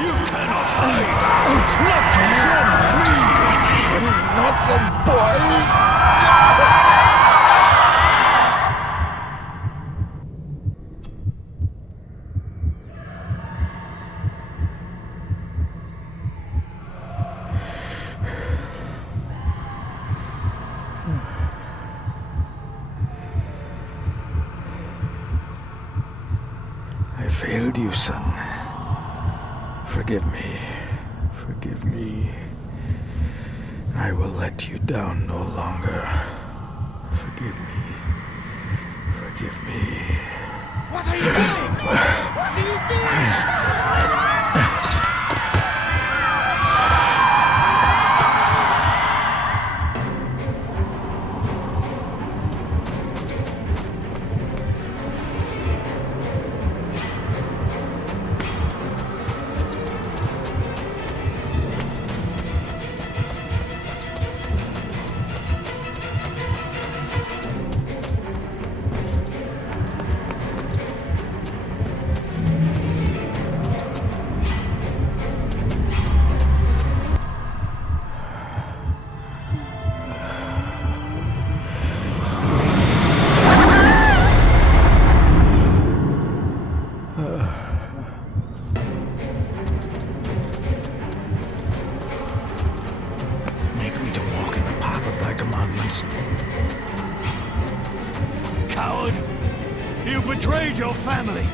You cannot hide! Not from me! Not the boy! I failed you, son. Forgive me. Forgive me. I will let you down no longer. Forgive me. Forgive me. What are you doing? What are you doing? Make me to walk in the path of thy commandments. Coward! You betrayed your family!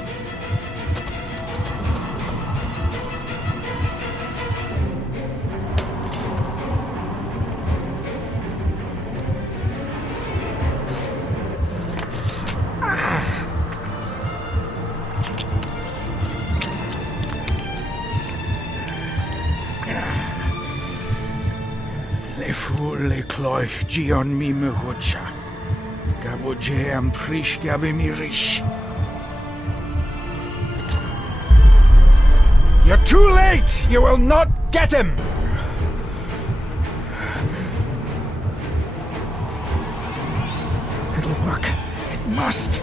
Le fu le cloich gion mi mehucha. Gaboje am prish gabe mi rish. You're too late! You will not get him! It'll work. It must.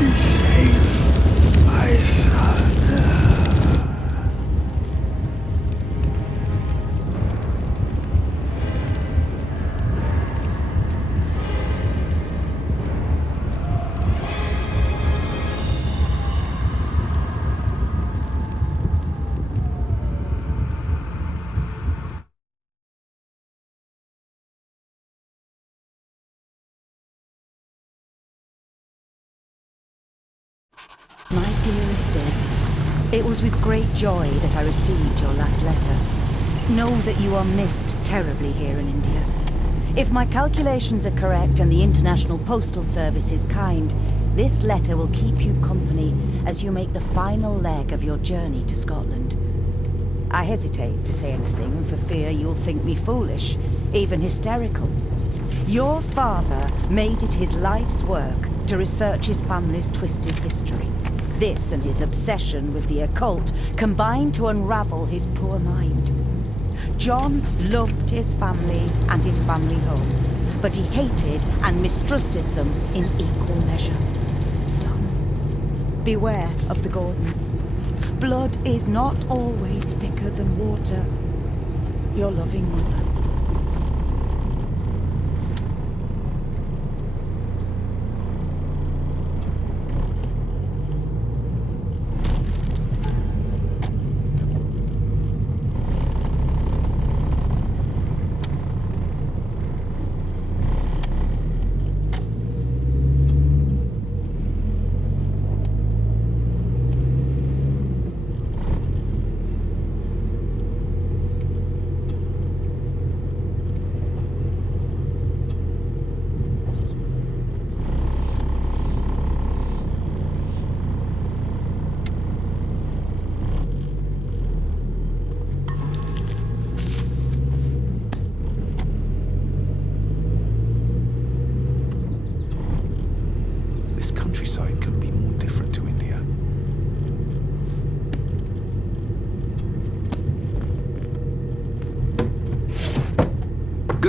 Be safe, my son. My dearest David, it was with great joy that I received your last letter. Know that you are missed terribly here in India. If my calculations are correct and the International Postal Service is kind, this letter will keep you company as you make the final leg of your journey to Scotland. I hesitate to say anything for fear you'll think me foolish, even hysterical. Your father made it his life's work to research his family's twisted history. This and his obsession with the occult combined to unravel his poor mind. John loved his family and his family home, but he hated and mistrusted them in equal measure. Son, beware of the Gordons. Blood is not always thicker than water. Your loving mother.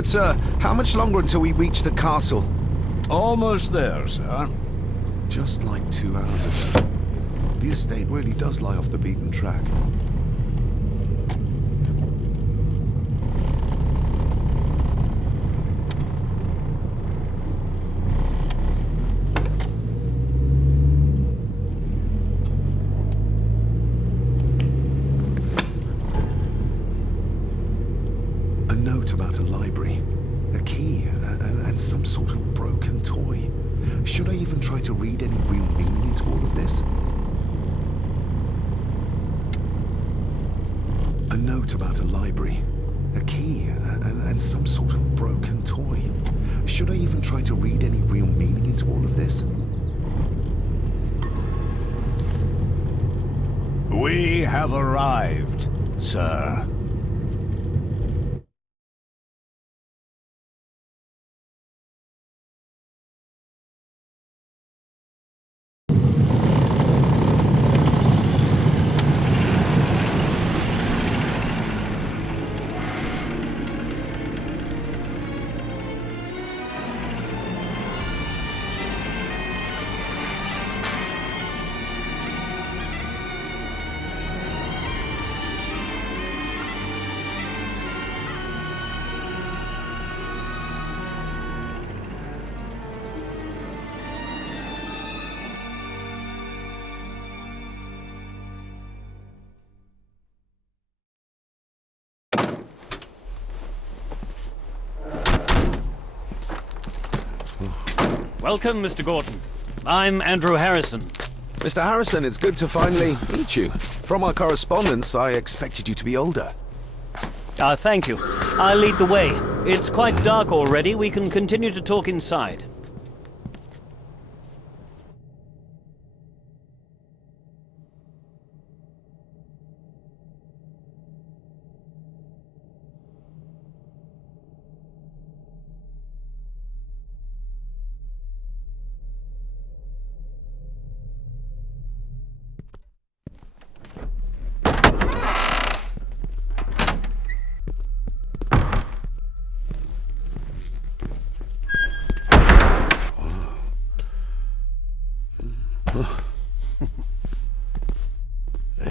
Good sir, how much longer until we reach the castle? Almost there, sir. Just like 2 hours ago. The estate really does lie off the beaten track. A note about a library, a key, and some sort of broken toy. Should I even try to read any real meaning into all of this? A note about a library, a key, and some sort of broken toy. Should I even try to read any real meaning into all of this? We have arrived, sir. Welcome, Mr. Gordon. I'm Andrew Harrison. Mr. Harrison, it's good to finally meet you. From our correspondence, I expected you to be older. Thank you. I'll lead the way. It's quite dark already. We can continue to talk inside.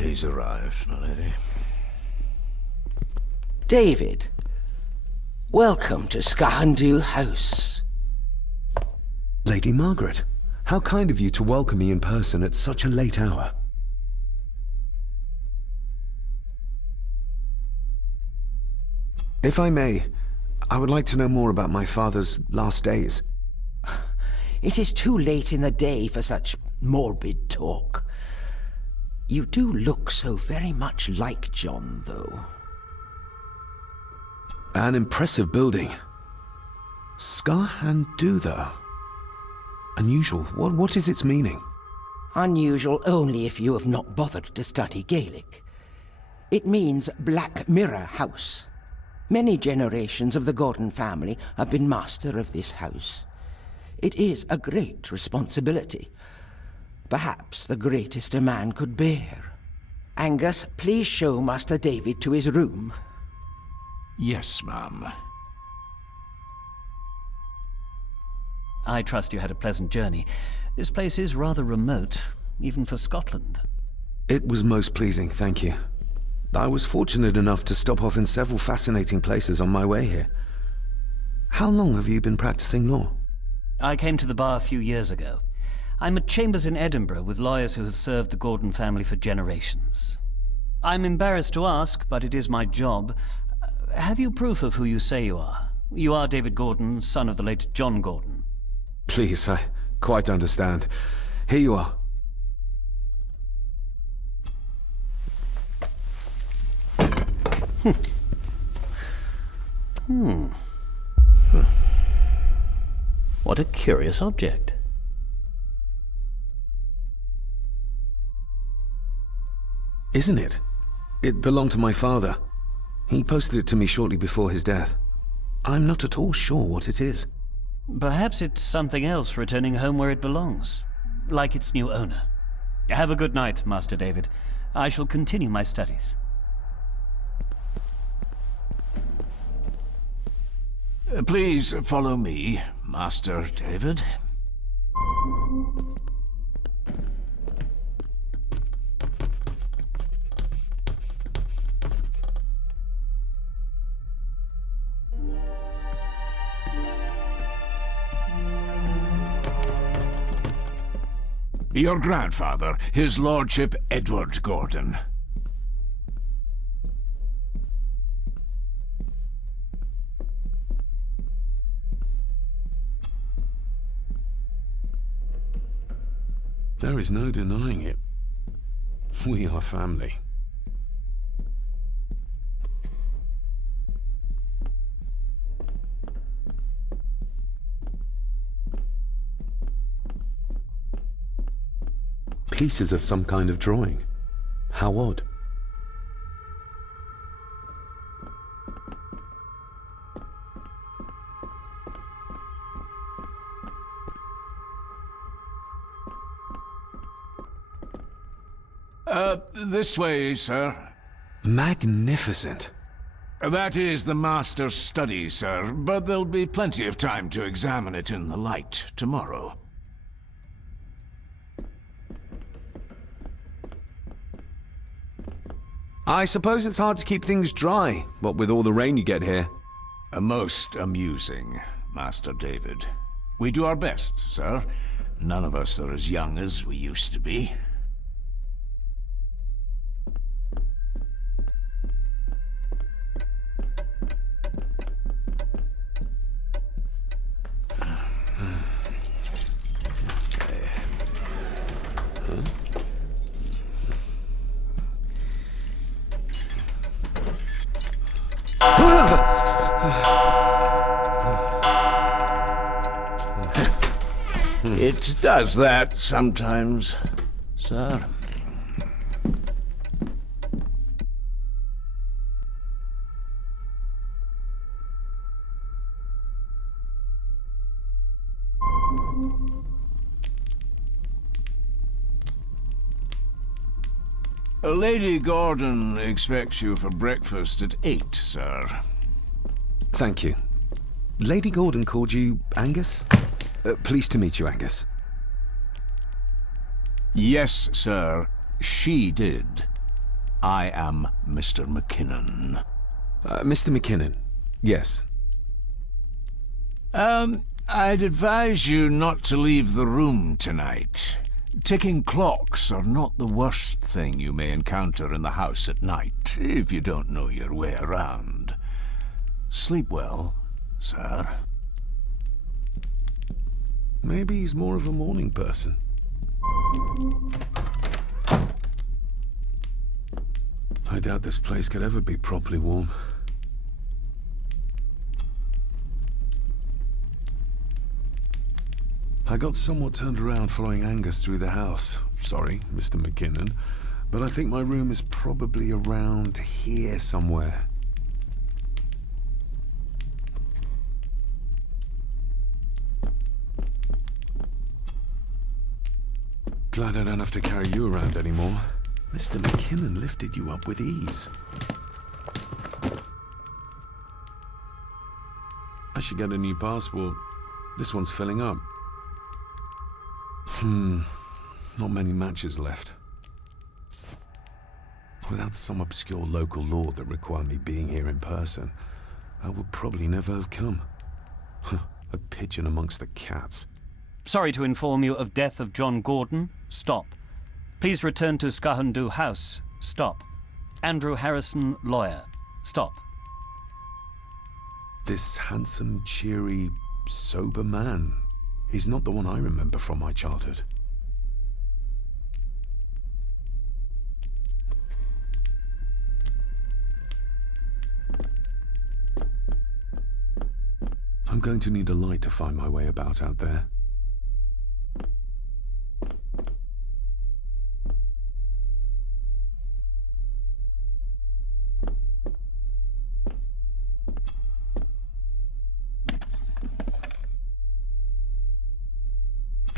He's arrived, my lady. David, welcome to Skahandu House. Lady Margaret, how kind of you to welcome me in person at such a late hour. If I may, I would like to know more about my father's last days. It is too late in the day for such morbid talk. You do look so very much like John, though. An impressive building. Skahandu, though. Unusual. What is its meaning? Unusual only if you have not bothered to study Gaelic. It means Black Mirror House. Many generations of the Gordon family have been master of this house. It is a great responsibility. Perhaps the greatest a man could bear. Angus, please show Master David to his room. Yes, ma'am. I trust you had a pleasant journey. This place is rather remote, even for Scotland. It was most pleasing, thank you. I was fortunate enough to stop off in several fascinating places on my way here. How long have you been practicing law? I came to the bar a few years ago. I'm at chambers in Edinburgh with lawyers who have served the Gordon family for generations. I'm embarrassed to ask, but it is my job. Have you proof of who you say you are? You are David Gordon, son of the late John Gordon. Please, I quite understand. Here you are. What a curious object. Isn't it? It belonged to my father. He posted it to me shortly before his death. I'm not at all sure what it is. Perhaps it's something else returning home where it belongs, like its new owner. Have a good night, Master David. I shall continue my studies. Please follow me, Master David. Your grandfather, His Lordship Edward Gordon. There is no denying it. We are family. Pieces of some kind of drawing. How odd. This way, sir. Magnificent. That is the Master's study, sir, but there'll be plenty of time to examine it in the light tomorrow. I suppose it's hard to keep things dry, what with all the rain you get here. Most amusing, Master David. We do our best, sir. None of us are as young as we used to be. It does that sometimes, sir. Lady Gordon expects you for breakfast at 8, sir. Thank you. Lady Gordon called you Angus? Pleased to meet you, Angus. Yes, sir. She did. I am Mr. McKinnon. Mr. McKinnon. Yes. I'd advise you not to leave the room tonight. Ticking clocks are not the worst thing you may encounter in the house at night, if you don't know your way around. Sleep well, sir. Maybe he's more of a morning person. I doubt this place could ever be properly warm. I got somewhat turned around following Angus through the house. Sorry, Mr. McKinnon, but I think my room is probably around here somewhere. Glad I don't have to carry you around anymore. Mr. McKinnon lifted you up with ease. I should get a new passport. This one's filling up. Not many matches left. Without some obscure local law that required me being here in person, I would probably never have come. A pigeon amongst the cats. Sorry to inform you of death of John Gordon. Stop. Please return to Skahundu House. Stop. Andrew Harrison, lawyer. Stop. This handsome, cheery, sober man. He's not the one I remember from my childhood. I'm going to need a light to find my way about out there.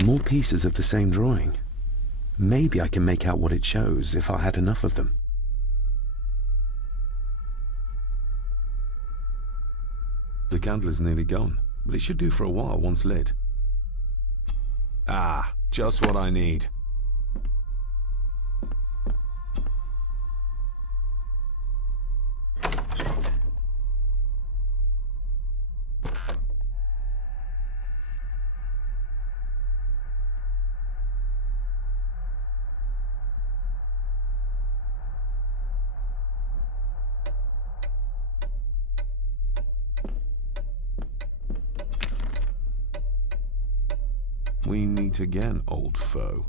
More pieces of the same drawing. Maybe I can make out what it shows if I had enough of them. The candle is nearly gone, but it should do for a while once lit. Ah, just what I need. We meet again, old foe.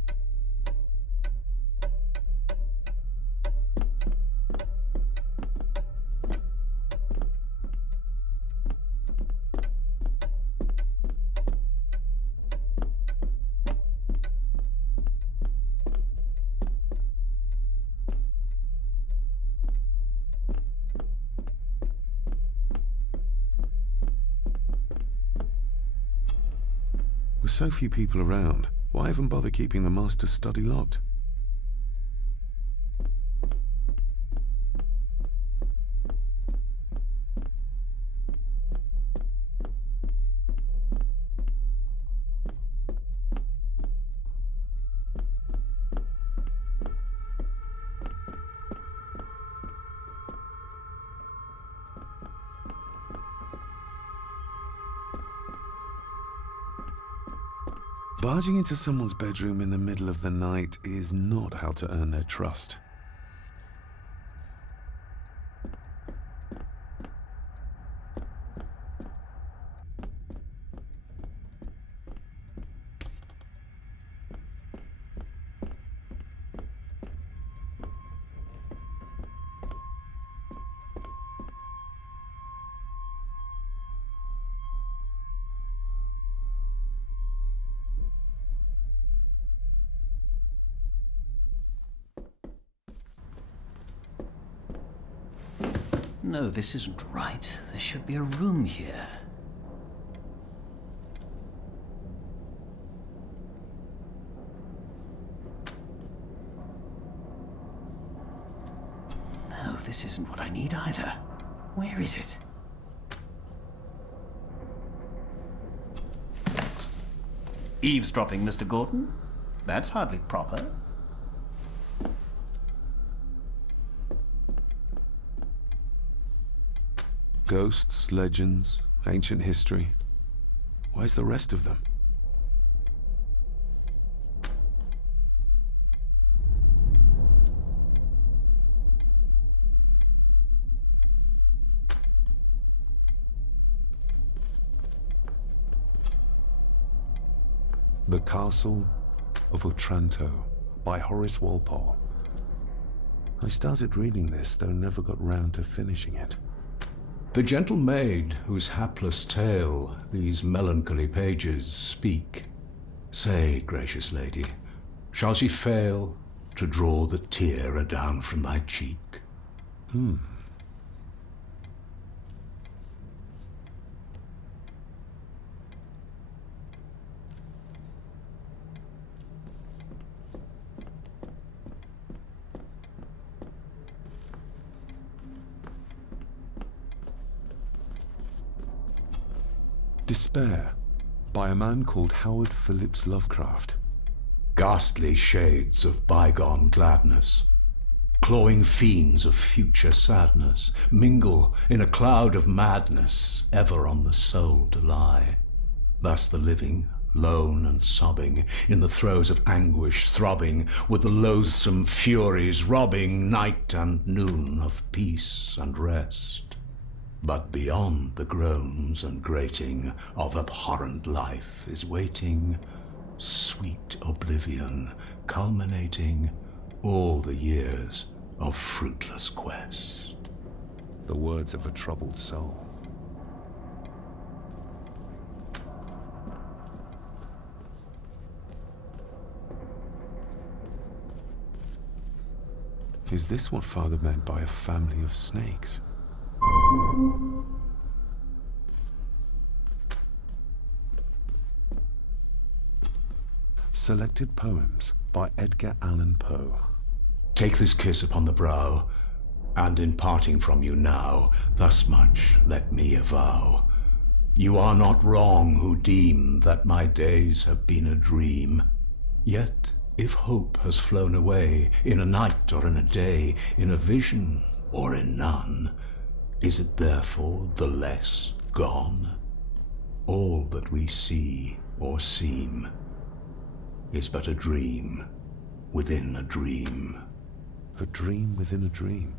With so few people around, why even bother keeping the master's study locked? Barging into someone's bedroom in the middle of the night is not how to earn their trust. No, this isn't right. There should be a room here. No, this isn't what I need either. Where is it? Eavesdropping, Mr. Gordon? That's hardly proper. Ghosts, legends, ancient history. Where's the rest of them? The Castle of Otranto by Horace Walpole. I started reading this, though never got round to finishing it. The gentle maid whose hapless tale these melancholy pages speak. Say, gracious lady, shall she fail to draw the tear adown from thy cheek? Despair, by a man called Howard Phillips Lovecraft. Ghastly shades of bygone gladness, clawing fiends of future sadness, mingle in a cloud of madness, ever on the soul to lie. Thus the living, lone and sobbing, in the throes of anguish throbbing, with the loathsome furies robbing night and noon of peace and rest. But beyond the groans and grating of abhorrent life is waiting sweet oblivion, culminating all the years of fruitless quest. The words of a troubled soul. Is this what Father meant by a family of snakes? Selected Poems by Edgar Allan Poe. Take this kiss upon the brow, and in parting from you now, thus much let me avow. You are not wrong who deem that my days have been a dream. Yet, if hope has flown away, in a night or in a day, in a vision or in none, is it therefore the less gone? All that we see or seem is but a dream within a dream. A dream within a dream.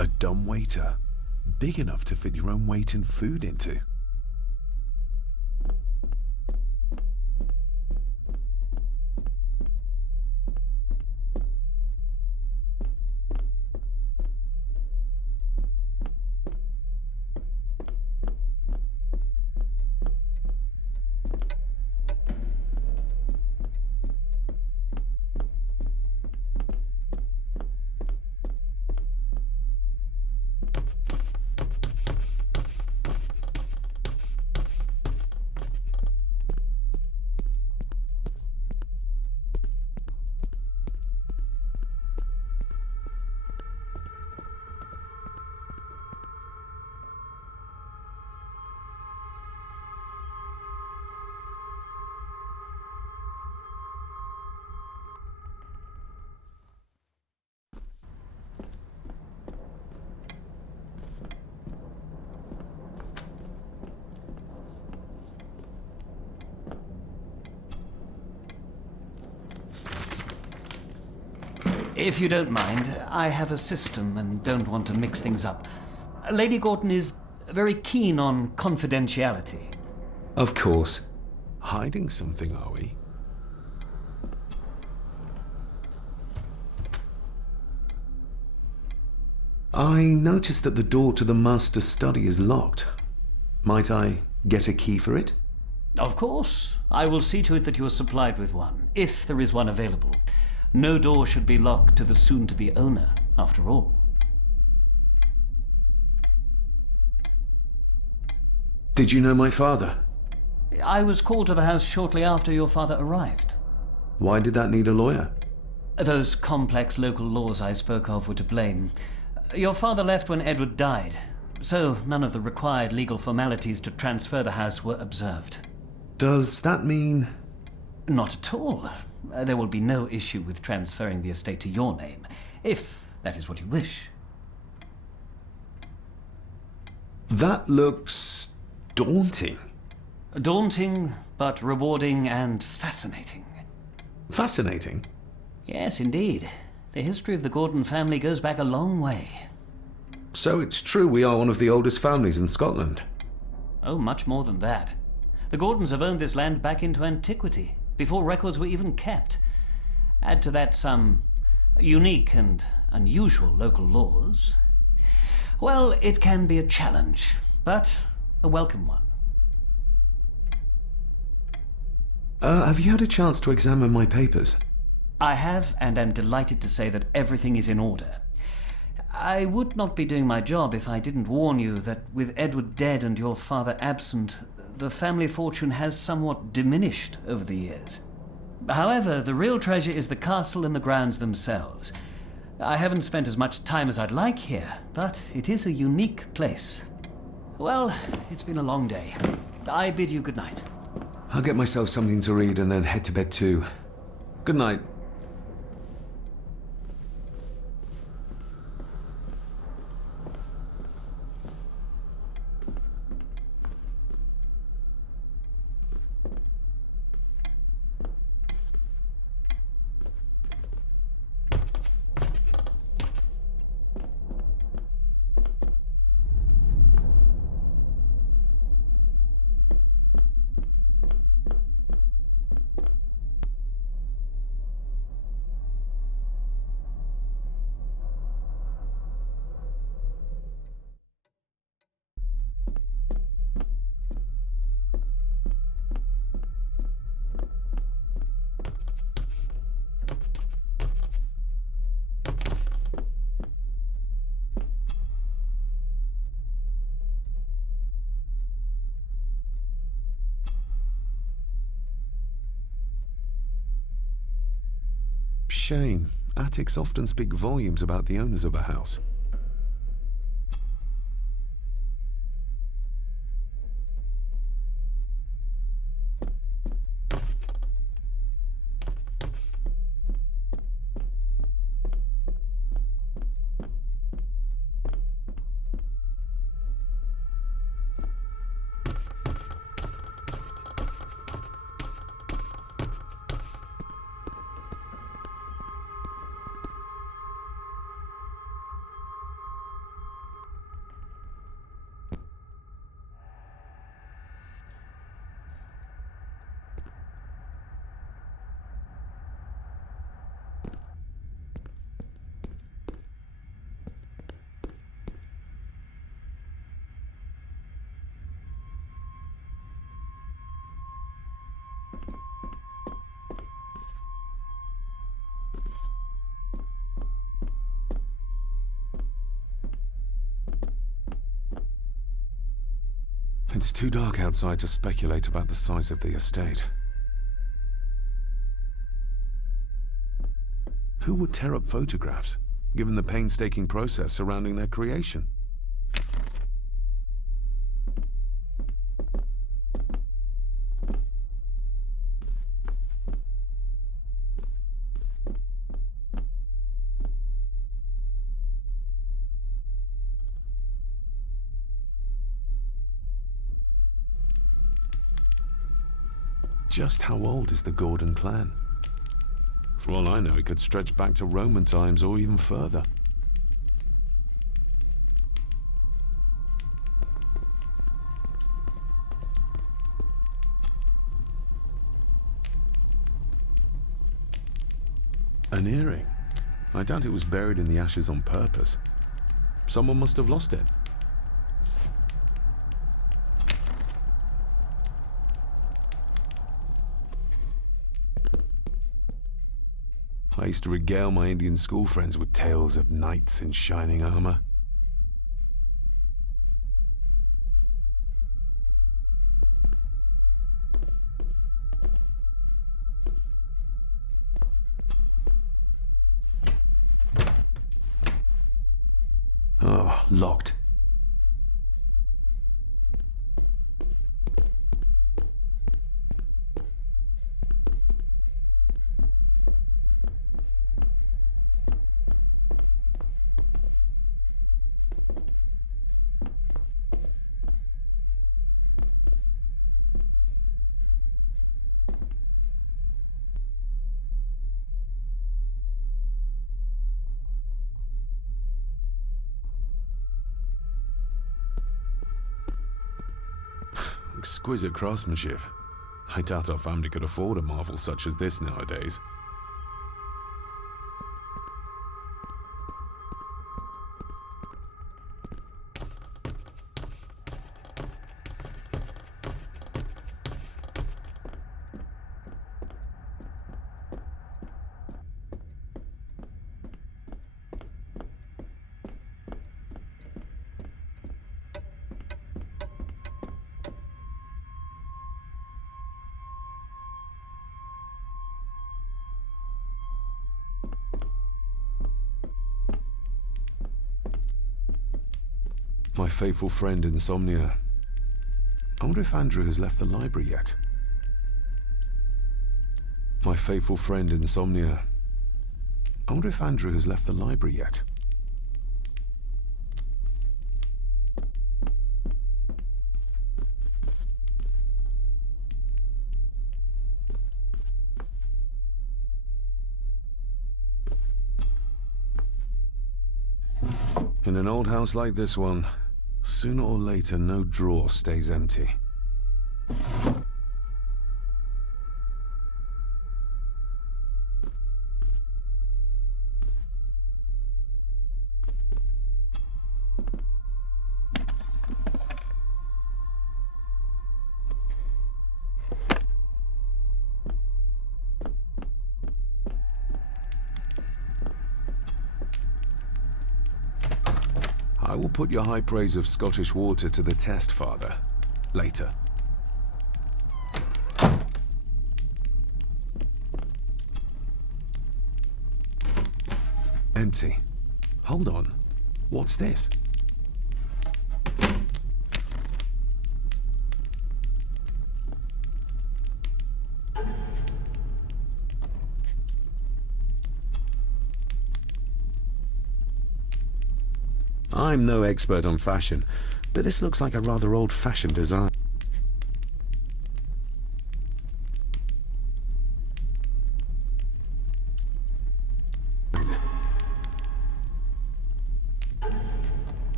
A dumb waiter, big enough to fit your own weight and food into. If you don't mind, I have a system and don't want to mix things up. Lady Gordon is very keen on confidentiality. Of course. Hiding something, are we? I noticed that the door to the master's study is locked. Might I get a key for it? Of course. I will see to it that you are supplied with one, if there is one available. No door should be locked to the soon-to-be owner, after all. Did you know my father? I was called to the house shortly after your father arrived. Why did that need a lawyer? Those complex local laws I spoke of were to blame. Your father left when Edward died, so none of the required legal formalities to transfer the house were observed. Does that mean... Not at all. There will be no issue with transferring the estate to your name, if that is what you wish. That looks... daunting. Daunting, but rewarding and fascinating. Fascinating? Yes, indeed. The history of the Gordon family goes back a long way. So it's true we are one of the oldest families in Scotland. Oh, much more than that. The Gordons have owned this land back into antiquity, before records were even kept. Add to that some unique and unusual local laws. Well, it can be a challenge, but a welcome one. Have you had a chance to examine my papers? I have, and am delighted to say that everything is in order. I would not be doing my job if I didn't warn you that with Edward dead and your father absent, the family fortune has somewhat diminished over the years. However, the real treasure is the castle and the grounds themselves. I haven't spent as much time as I'd like here, but it is a unique place. Well, it's been a long day. I bid you good night. I'll get myself something to read and then head to bed too. Good night. shame. Attics often speak volumes about the owners of a house. It's too dark outside to speculate about the size of the estate. Who would tear up photographs, given the painstaking process surrounding their creation? Just how old is the Gordon clan? For all I know, it could stretch back to Roman times or even further. An earring? I doubt it was buried in the ashes on purpose. Someone must have lost it. I used to regale my Indian school friends with tales of knights in shining armor. Oh, locked. Exquisite craftsmanship. I doubt our family could afford a marvel such as this nowadays. My faithful friend Insomnia. I wonder if Andrew has left the library yet. My faithful friend Insomnia. I wonder if Andrew has left the library yet. In an old house like this one, sooner or later, no drawer stays empty. I will put your high praise of Scottish water to the test, Father. Later. empty. Hold on. What's this? I'm no expert on fashion, but this looks like a rather old-fashioned design.